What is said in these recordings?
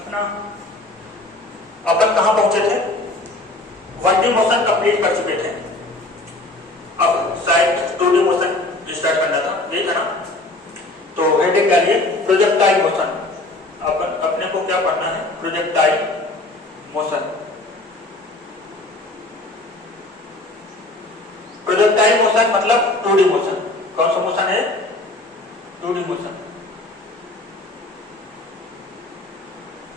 अपना अपन कहां पहुंचे थे? 1D मोशन कंप्लीट कर चुके थे, अब शायद 2D मोशन स्टार्ट करना था, ये था ना। तो हेडिंग क्या लिए? Projectile motion. अपन अपने को क्या पढ़ना है? Projectile motion. प्रोजेक्टाइल मोशन मतलब 2D मोशन। कौन सा मोशन है? 2D motion.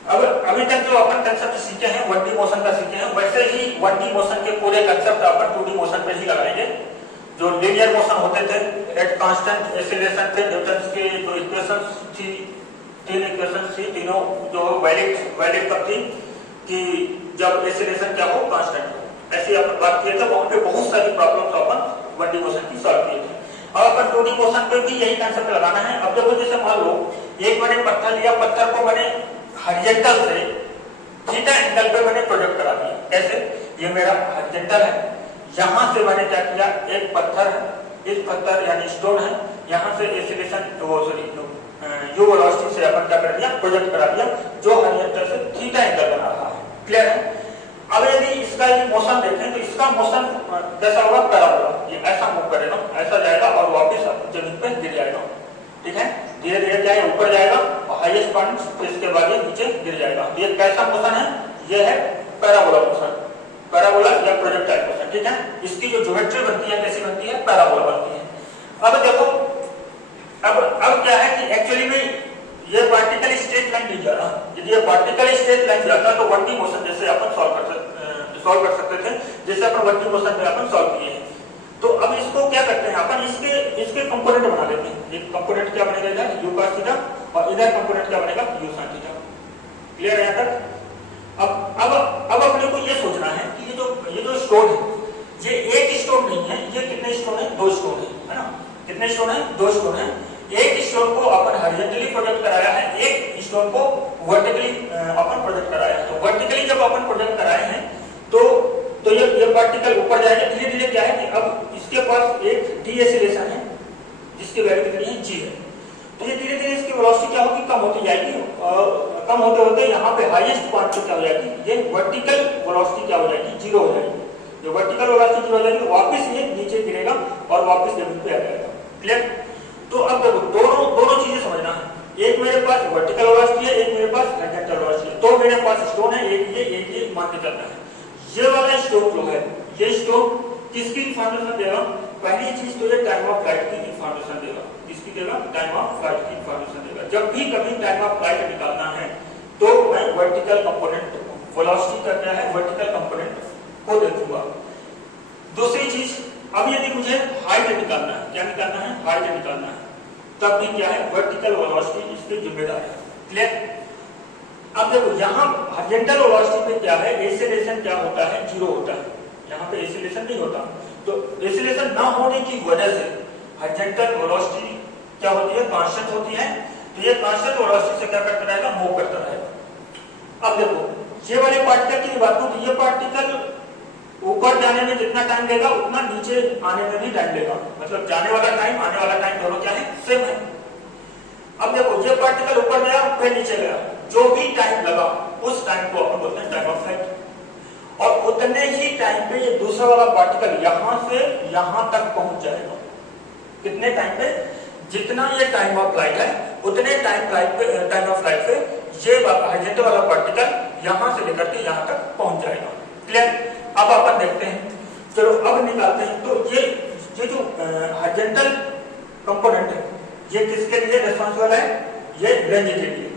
अब अभी तक जो अपन कंसेप्ट सीखे हैं 1D मोशन का सीखे हैं, वैसे ही 1D मोशन के पूरे कंसेप्ट अपन 2D मोशन पे ही लगाएंगे। जो लीनियर मोशन होते थे, एट कांस्टेंट एक्सीलरेशन थे, न्यूटन के जो इक्वेशंस थी, 3 इक्वेशंस थी, तीनों जो वैलिड तब थी कि जब एक्सीलरेशन क्या हो? कांस्टेंट हो। ऐसी अपन बात किए थे, वहां पे बहुत सारी प्रॉब्लम्स अपन 1D मोशन की सॉल्व किए थे। अब अपन 2D मोशन पे भी यही कंसेप्ट लगाना है। अब देखो, जैसे मान लो एक मैंने पत्थर लिया, पत्थर को मैंने हॉरिजॉन्टल से थीटा एंगल पे मैंने प्रोजेक्ट करा दिया। कैसे? ये मेरा हॉरिजॉन्टल है, यहां से मैंने क्या किया? एक पत्थर है, इस पत्थर यानी स्टोन है, यहां से एक्सीलरेशन यू वेलोसिटी से अपन क्या कर दिया? प्रोजेक्ट करा दिया, जो हॉरिजॉन्टल से थीटा एंगल बना रहा है। क्लियर है? अब यदि इसका ये मोशन देखें तो इसका मोशन कैसा होगा? पैराबोला। ये ऐसा मूव करेगा, ऐसा जाएगा और वापस जमीन पे गिर जाएगा। ठीक है? धीरे धीरे क्या है? ऊपर जाएगा और हाईएस्ट पॉइंट पे इसके बाद ये नीचे गिर जाएगा। ये कैसा मोशन है? ये है पैराबोला मोशन, पैराबोला या प्रोजेक्टाइल मोशन। ठीक है? इसकी जो ज्योमेट्री बनती है कैसी बनती है? पैराबोला बनती है। अब देखो, अब क्या है कि एक्चुअली में ये पार्टिकल स्ट्रेट लाइन नहीं जा रहा। यदि ये पार्टिकल स्ट्रेट लाइन जाता तो 1D मोशन जैसे अपन सॉल्व कर सकते थे, जैसे अपन 1D मोशन में अपन सॉल्व किए हैं। तो अब इसको क्या करते हैं अपन? इसके कंपोनेंट बना लेते हैं। एक कंपोनेंट क्या बनेगा इधर? u cos थीटा, और इधर कंपोनेंट क्या बनेगा? u sin theta. क्लियर है यहां तक? अब अपने को ये सोचना है कि ये जो स्टोन है, ये एक स्टोन नहीं है, ये कितने स्टोन है? 2 स्टोन है ना? कितने स्टोन है? 2 स्टोन है। एक स्टोन को अपन हॉरिजॉन्टली प्रोजेक्ट कराया है, एक स्टोन को वर्टिकली अपन प्रोजेक्ट कराया है। तो वर्टिकली जब अपन प्रोजेक्ट कराए हैं तो ये पार्टिकल ऊपर जाएगा। धीरे धीरे क्या है कि अब इसके पास एक डीएक्सीलरेशन है जिसकी वैल्यू कितनी है? g है। तो ये धीरे धीरे इसकी वेलोसिटी क्या होगी? कम होती जाएगी। कम होते होते यहाँ पे हाईएस्ट पॉइंट पे क्या हो जाएगी? ये वर्टिकल वेलोसिटी क्या हो जाएगी? 0 हो जाएगी। जो वर्टिकल वेलोसिटी 0 हो जाएगी, वापस ये नीचे गिरेगा और वापस जमीन पे आ जाएगा। क्लियर? तो अब देखो, दोनों चीजें समझना है। एक मेरे पास वर्टिकल वेलोसिटी है, एक मेरे पास हॉरिजॉन्टल वेलोसिटी है। तो मेरे पास स्टोन है, एक ये मान के चलना है। ये वाला स्टोन जो है, ये स्टोन किसकी इंफॉर्मेशन देगा? पहली चीज तो ये टाइम ऑफ फ्लाइट की इंफॉर्मेशन देगा। किसकी देगा? टाइम ऑफ फ्लाइट की इंफॉर्मेशन देगा। जब भी कभी टाइम ऑफ फ्लाइट निकालना है तो मैं वर्टिकल कंपोनेंट, वेलोसिटी का क्या है? वर्टिकल कंपोनेंट को देखूंगा। दूसरी चीज, अब यदि मुझे हाइट निकालना है, क्या निकालना है? हाइट निकालना है, तब भी क्या है? वर्टिकल वेलोसिटी इसके जिम्मेदार है। क्लियर? अब देखो, यहाँ हॉरिजॉन्टल वेलोसिटी पे क्या है? एक्सीलरेशन क्या होता है? 0 होता है। यहाँ पे एक्सीलरेशन नहीं होता। तो एक्सीलरेशन ना होने की वजह से हॉरिजॉन्टल वेलोसिटी क्या होती है? कांस्टेंट होती है। तो ये कांस्टेंट वेलोसिटी से क्या करता रहेगा? मूव करता रहेगा। अब देखो, ये वाले पार्टिकल की बात करूं तो ये पार्टिकल ऊपर जाने में जितना टाइम लेगा उतना नीचे आने में भी टाइम लेगा। मतलब जाने वाला टाइम, आने वाला टाइम दोनों क्या है? सेम है। अब देखो, ये पार्टिकल ऊपर गया फिर नीचे गया, जो भी टाइम लगा उस टाइम को अपन बोलते हैं टाइम ऑफ फ्लाइट। और उतने ही टाइम पे ये दूसरा वाला पार्टिकल यहां से यहां तक पहुंच जाएगा। कितने टाइम पे? जितना ये टाइम ऑफ फ्लाइट है उतने टाइम ऑफ फ्लाइट पे ये हॉरिजॉन्टल वाला पार्टिकल यहां से लेकर के यहां तक पहुंच जाएगा। क्लियर? अब अपन देखते हैं, चलो अब निकालते हैं। तो ये जो हॉरिजॉन्टल कंपोनेंट है, ये किसके लिए रिस्पांसिबल है? ये रेंज के लिए।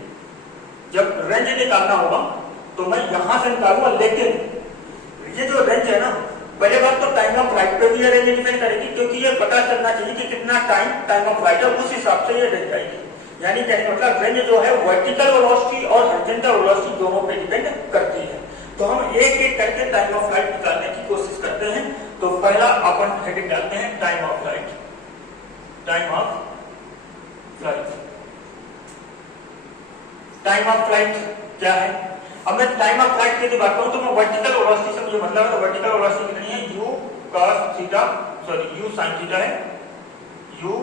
जब रेंज निकालना होगा तो मैं यहां से निकालूंगा, लेकिन ये जो रेंज है ना, पहले बात तो टाइम ऑफ फ्लाइट पे भी ये रेंज डिपेंड करेगी, क्योंकि ये पता चलना चाहिए कि कितना टाइम ऑफ फ्लाइट है, उस हिसाब से ये रेंज आएगी। यानी कहने मतलब रेंज जो है वर्टिकल वेलोसिटी और हॉरिजॉन्टल वेलोसिटी दोनों पे डिपेंड करती है। तो हम एक एक करके टाइम ऑफ फ्लाइट निकालने की कोशिश करते हैं। तो पहला अपन हेडिंग डालते हैं time of flight. Time of flight, time of flight क्या है? अब मैं टाइम ऑफ फ्लाइट की बात करूं तो मैं वर्टिकल वेलोसिटी से मुझे मतलब है, तो वर्टिकल वेलोसिटी कितनी है? u cos theta, sorry u sin theta है, u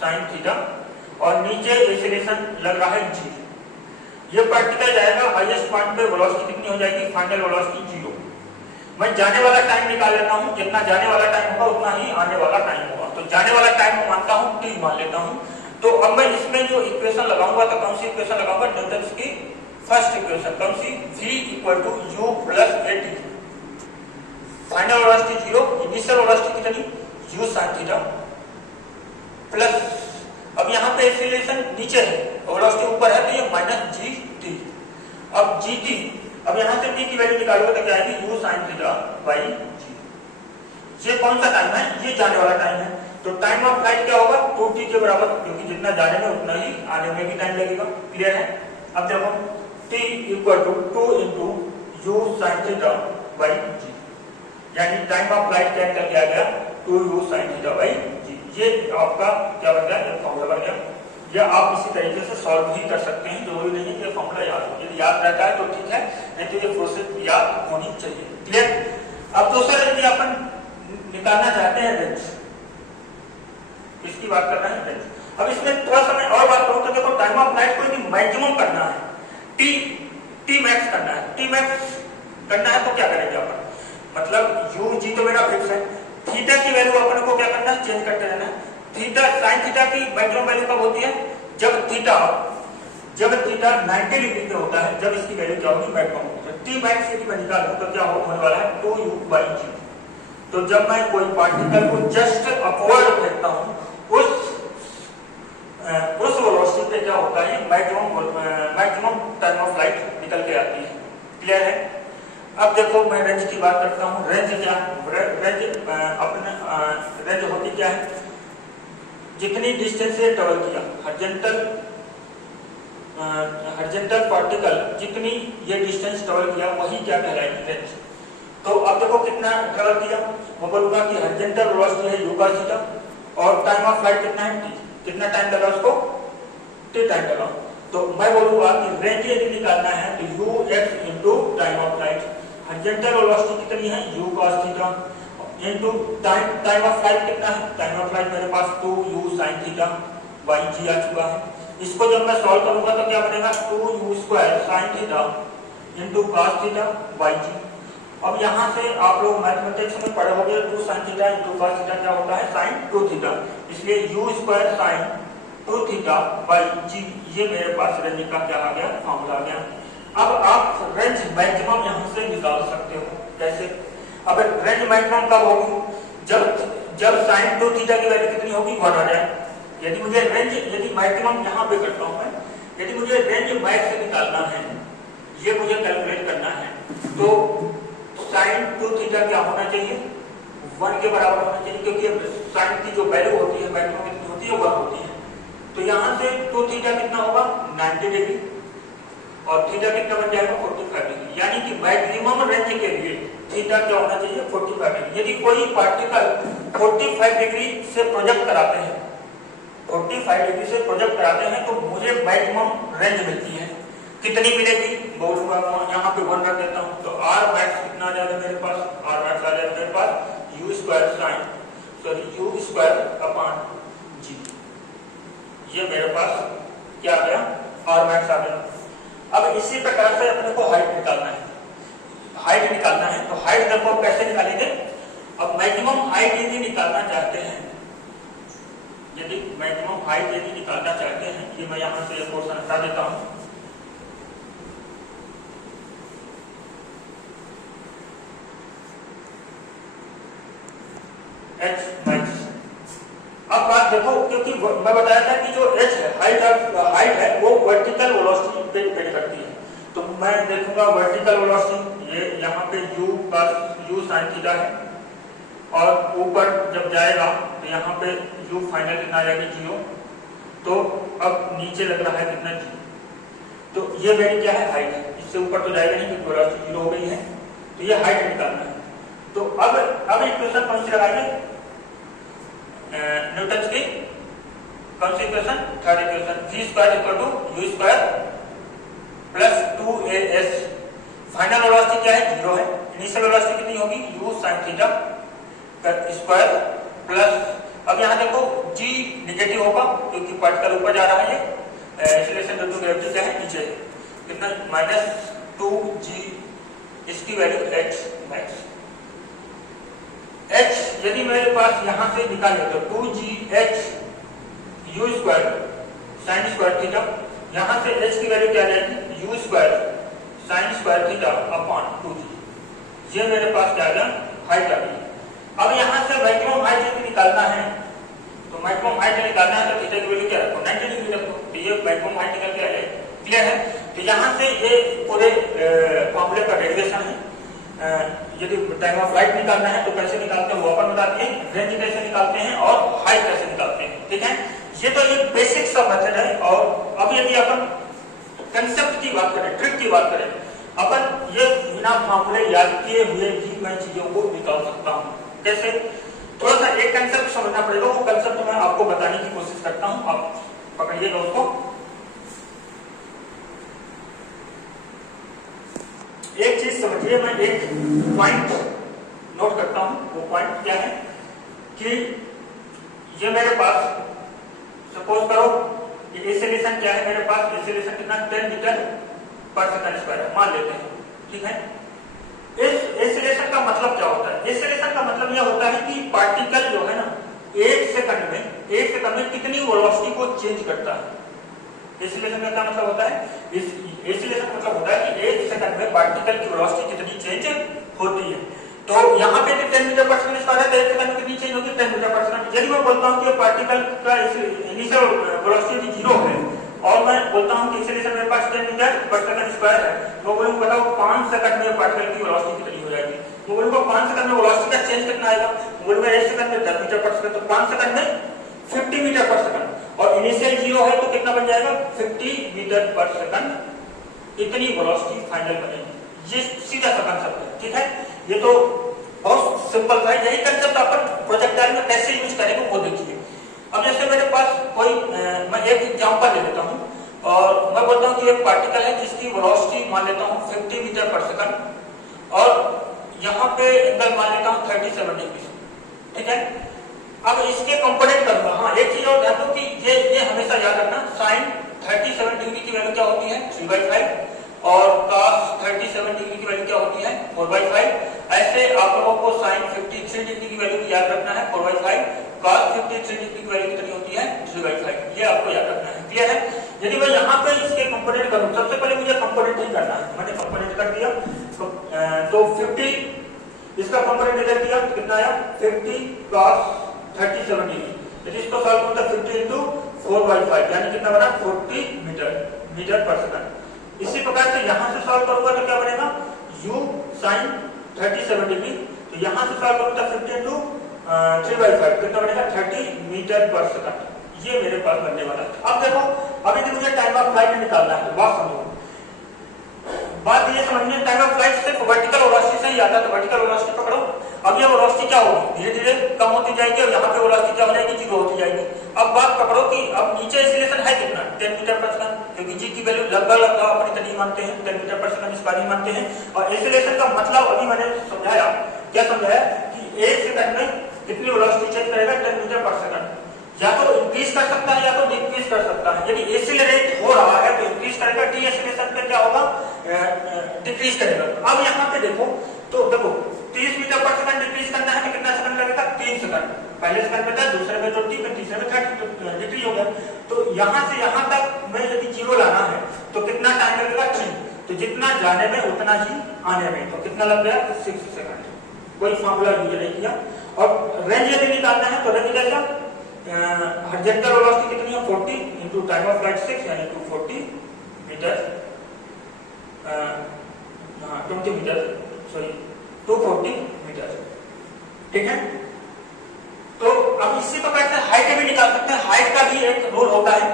sin थीटा, और नीचे एक्सीलरेशन लग रहा है g। ये पार्टिकल जाएगा हाईएस्ट पॉइंट पे, वेलोसिटी कितनी हो जाएगी, फाइनल वेलोसिटी 0। मैं जाने वाला टाइम निकाल लेता हूँ, जितना जाने वाला टाइम होगा उतना ही आने वाला टाइम होगा। तो जाने वाला टाइम मानता हूँ t मान लेता हूँ। तो अब मैं इसमें जो इक्वेशन लगाऊंगा तो कौन सी इक्वेशन लगाऊंगा, न्यूटन्स की फर्स्ट इक्वेशन, कौन सी, v equal to u plus at। Final velocity 0, initial velocity कितनी, u sin थीटा प्लस, अब यहाँ पे एक्सीलरेशन नीचे है, वेलोसिटी ऊपर है, तो ये माइनस gt। अब gt, अब यहाँ से t की वैल्यू निकालोगे तो क्या आएगी, u sin theta by g। ये कौन सा टाइम है, ये जाने वाला टाइम है। तो टाइम ऑफ फ्लाइट क्या होगा, 2t के बराबर, क्योंकि जितना जाने में उतना ही आने में भी टाइम लगेगा। क्लियर है। अब देखो t equal to 2 into u sin theta by g, यानी टाइम ऑफ फ्लाइट क्या किया गया, 2u sin theta by g। ये आपका क्या बन गया, एक फॉर्मूला बन गया। या आप इसी तरीके से सॉल्व भी कर सकते हैं, जरूरी नहीं है कि फॉर्मूला याद हो, यदि याद रहता है तो ठीक है, नहीं तो ये प्रोसेस याद होनी चाहिए। क्लियर। अब दूसरा यदि अपन निकालना चाहते हैं रेंज, इसकी बात कर रहे हैं रेंज। अब इसमें थोड़ा सा मैं और बात करूं तो देखो, टाइम ऑफ फ्लाइट को यदि मैक्सिमम करना है, टी मैक्स करना है, टी मैक्स करना है तो क्या करेंगे अपन, मतलब यू जी तो मेरा फिक्स है, थीटा की वैल्यू अपन को क्या करना है, चेंज करते रहना है। थीटा साइन थीटा की मैक्सिमम वैल्यू कब होती है, जब थीटा 90 डिग्री पे होता है, जब इसकी वैल्यू क्या होगी, मैक्सिमम होगी। टी मैक्स यदि मैं निकालूं तो क्या होने वाला है, 2u बाई g। तो जब मैं कोई पार्टिकल को जस्ट अपवर्ड फेंकता हूं, उस वेलोसिटी पे क्या होता है, मैक्सिमम टाइम ऑफ फ्लाइट निकल के आती है। क्लियर है। अब देखो मैं रेंज की बात करता हूं। रेंज क्या, रेंज होती क्या है, जितनी डिस्टेंस से ट्रेवल किया, हॉरिजॉन्टल पार्टिकल जितनी ये डिस्टेंस ट्रेवल किया वही क्या कहलाएगी, रेंज। तो अब देखो कितना ट्रेवल किया, मैं बोलूंगा कि हॉरिजॉन्टल वेलोसिटी है u cos थीटा, और टाइम ऑफ फ्लाइट कितना है t, कितना टाइम लगा उसको, t टाइम लगा। तो मैं बोलूंगा कि रेंज यदि निकालना है तो ux into time of flight, horizontal velocity कितनी है, u cos theta, into time of flight कितना है, टाइम ऑफ फ्लाइट मेरे पास 2u sin theta by g आ चुका है। इसको जब मैं सॉल्व करूंगा तो क्या बनेगा, 2u square sin theta into cos theta by g। अब यहाँ से आप लोग मैथमेटिक्स में पढ़े होंगे, 2 sin theta into cos theta क्या होता है, sin 2 थीटा, इसलिए u square sin 2 theta by g, ये मेरे पास रेंज का क्या आ गया, फॉर्मूला आ गया। अब आप रेंज मैक्सिमम यहाँ से निकाल सकते हो, कैसे। अब रेंज मैक्सिमम कब होगी, जब sin 2 थीटा की वैल्यू कितनी होगी, 1 आ जाए। यदि मुझे रेंज, यदि मैक्सिमम यहाँ पे करता हूँ मैं, यदि मुझे रेंज मैक्स निकालना है, ये मुझे कैलकुलेट करना है, तो sin 2 थीटा क्या होना चाहिए, 1 के बराबर होना चाहिए, क्योंकि sin की जो वैल्यू होती है मैक्सिमम कितनी होती है, 1 होती है। तो यहाँ से 2 थीटा कितना होगा, 90 डिग्री, और थीटा कितना बन जाएगा, 45 डिग्री। यानी कि मैक्सिमम रेंज के लिए थीटा क्या होना चाहिए, 45 डिग्री। यदि कोई पार्टिकल 45 डिग्री से प्रोजेक्ट कराते हैं, 45 डिग्री से प्रोजेक्ट कराते हैं, तो मुझे मैक्सिमम रेंज मिलती है। कितनी मिलेगी, बोलूंगा यहाँ पे 1 रख देता हूँ, तो r मैक्स कितना आ जाएगा मेरे पास, r मैक्स आ जाएगा मेरे पास u स्क्वायर अपॉन g। ये मेरे पास क्या आ गया, r मैक्स आ गया। अब इसी प्रकार से अपने को हाइट निकालना है, तो हाइट देखो कैसे निकालेंगे। अब मैक्सिमम हाइट यदि निकालना चाहते हैं, ये मैं यहाँ से पोर्शन हटा देता हूँ। h max. अब बात देखो, क्योंकि मैं बताया था कि जो h है, हाइट है, वो वर्टिकल वेलोसिटी पे डिपेंड करती है। तो मैं देखूंगा वर्टिकल वेलोसिटी, ये यहाँ पे u sin थीटा है, और ऊपर जब जाएगा तो यहाँ पे u फाइनल कितना आ जाएगा, 0। तो अब नीचे लग रहा है कितना, g। तो ये मेरी क्या है, हाइट है, इससे ऊपर तो जाएगा नहीं क्योंकि वेलोसिटी 0 हो गई है। तो ये हाइट निकालना है। तो अब इक्वेशन कौन सी लगाएंगे, न्यूटन की कौन सी equation, third equation, v square equal to u square plus 2as। Final velocity क्या है, 0 है। इनिशियल वेलोसिटी कितनी होगी, u sin theta square plus, अब यहाँ देखो g नेगेटिव होगा क्योंकि पार्टिकल ऊपर जा रहा है, एक्सीलरेशन ड्यू टू ग्रेविटी क्या है, नीचे है। कितना -2g इसकी वैल्यू h मैक्स। h यदि मेरे पास यहां से निकाले तो 2gh u square sine square theta, यहां से h की वैल्यू क्या आ जाएगी u square sine square theta upon 2g। ये मेरे पास क्या आ गया हाइट आ गई। अब यहां से मैक्सिमम हाइट यदि निकालना है तो मैक्सिमम हाइट निकालना है तो थीटा की वैल्यू क्या रखो 90 डिग्री रखो, तो ये मैक्सिमम हाइट निकल के आ जाएगी। क्लियर है? तो यहाँ से ये पूरे फॉर्मूले का डेरिवेशन है। यदि टाइम ऑफ फ्लाइट निकालना है तो कैसे निकालते हैं वो अपन बताते हैं, रेंज कैसे निकालते हैं और हाइट कैसे निकालते हैं। ठीक है, ये तो एक बेसिक सा मेथड है। और अब यदि अपन कंसेप्ट की बात करें, ट्रिक की बात करें, अपन ये बिना फॉर्मूले याद किए हुए भी मैं चीजों को निकाल सकता हूँ। कैसे? थोड़ा सा एक कंसेप्ट समझना पड़ेगा, वो कंसेप्ट मैं आपको बताने की कोशिश करता हूँ। आप पकड़िएगा उसको। एक चीज समझिए, मैं एक पॉइंट नोट करता हूँ। वो पॉइंट क्या है कि ये मेरे पास सपोज करो ये एक्सेलरेशन क्या है, मेरे पास एक्सेलरेशन कितना 10 मीटर पर सेकंड स्क्वायर है मान लेते हैं। ठीक है, इस एक्सेलरेशन का मतलब क्या होता है? एक्सेलरेशन का मतलब यह होता है कि पार्टिकल जो है ना एक सेकंड में कितनी वेलोसिटी को चेंज करता है। एक्सेलरेशन का क्या मतलब होता है? एक्सेलरेशन का मतलब होता है कि एक सेकंड में पार्टिकल की वेलोसिटी कितनी चेंज होती है। तो यहाँ पे 10 मीटर पर सेकंड स्क्वायर है तो एक सेकंड में कितनी चेंज होगी 10 मीटर पर सेकंड। यदि मैं बोलता हूँ कि पार्टिकल का इनिशियल वेलोसिटी 0 है और मैं बोलता हूँ कि एक्सेलरेशन मेरे पास 10 मीटर पर सेकंड स्क्वायर है, तो बोलूँ बताओ 5 सेकंड में पार्टिकल की वेलोसिटी कितनी हो जाएगी। तो बोलूँगा 5 सेकंड में वेलोसिटी का चेंज कितना आएगा, बोलूँगा 1 सेकंड में 10 मीटर पर सेकंड, तो 5 सेकंड में 50 मीटर पर सेकंड और इनिशियल 0 है तो कितना बन जाएगा 50 मीटर पर सेकंड। इतनी वेलोसिटी फाइनल बनेगी। ये सीधा सा कंसेप्ट है। ठीक है, ये तो बहुत सिंपल था। यही कंसेप्ट अपन प्रोजेक्टाइल में कैसे यूज करेंगे वो देखिए। अब जैसे मेरे पास कोई मैं एक एग्जांपल ले लेता हूँ और मैं बोलता हूँ कि एक पार्टिकल है जिसकी वेलोसिटी मान लेता हूँ 50 मीटर पर सेकंड और यहाँ पे एंगल मान लेता हूँ 37 डिग्री। ठीक है, अब इसके कंपोनेंट करूंगा। हाँ, एक चीज और ध्यान दो कि ये हमेशा याद रखना, साइन 37 डिग्री की वैल्यू क्या होती है 3/5 और cos 37 डिग्री की वैल्यू क्या होती है 4/5। ऐसे आप लोगों को साइन 53 डिग्री की वैल्यू याद रखना है 4/5, cos 53 डिग्री की वैल्यू कितनी होती है 3/5। ये आपको याद रखना है। क्लियर है? यदि मैं यहाँ पे इसके कंपोनेंट करूँ, सबसे पहले मुझे कंपोनेंट ही करना है। मैंने कंपोनेंट कर दिया तो 50 इसका कंपोनेंट इधर किया कितना आया 50 cos 37 डिग्री। यदि इसको सॉल्व करता 50 into 4/5 यानी कितना बना 40 मीटर पर सेकंड। इसी प्रकार से यहाँ से सॉल्व करूंगा तो क्या बनेगा u sin 37 डिग्री। तो यहाँ से सॉल्व करूंगा 50 into 3/5 कितना बनेगा 30 मीटर पर सेकंड। ये मेरे पास बनने वाला है। अब देखो, अब यदि मुझे टाइम ऑफ फ्लाइट निकालना है तो बात समझो। बात ये समझनी है, टाइम ऑफ फ्लाइट सिर्फ वर्टिकल वेलोसिटी से ही आता है। तो वर्टिकल वेलोसिटी पकड़ो। अब ये वेलोसिटी क्या होगी धीरे धीरे कम होती जाएगी और यहाँ पे वेलोसिटी क्या हो जाएगी 0 होती जाएगी। अब बात पकड़ो कि अब नीचे एक्सेलरेशन है कितना 10 मीटर पर सेकंड, क्योंकि जी की वैल्यू लगभग अपन इतनी मानते हैं 10 मीटर पर सेकंड स्क्वायर मानते हैं। और एक्सेलरेशन का मतलब अभी मैंने समझाया, क्या समझाया कि एक सेकंड में कितनी वेलोसिटी चेंज करेगा 10 मीटर पर सेकंड। या तो इंक्रीज कर सकता है या तो डिक्रीज कर सकता है। यदि एक्सेलरेट हो रहा है तो इंक्रीज करेगा, डी एक्सेलरेशन पे क्या होगा डिक्रीज करेगा। अब यहाँ पे देखो तो देखो 30 मीटर पर सेकंड डिक्रीज करना है तो कितना सेकंड लगेगा 3 सेकंड। पहले सेकंड में था, दूसरे में 20, फिर तीसरे में 30 डिक्रीज हो गया। तो यहाँ से यहाँ तक में यदि 0 लाना है तो कितना टाइम लगेगा 3। तो जितना जाने में उतना ही आने में, तो कितना लग गया 6 सेकंड। कोई फॉर्मूला यूज नहीं किया। और रेंज यदि निकालना है तो रेंज कैसा हॉरिजॉन्टल वेलोसिटी कितनी है 40 into टाइम ऑफ फ्लाइट 6 यानी 240 मीटर 20 मीटर सॉरी 240 मीटर। ठीक है, तो अब इसी प्रकार से हाइट भी निकाल सकते हैं। हाइट का भी एक रूल होता है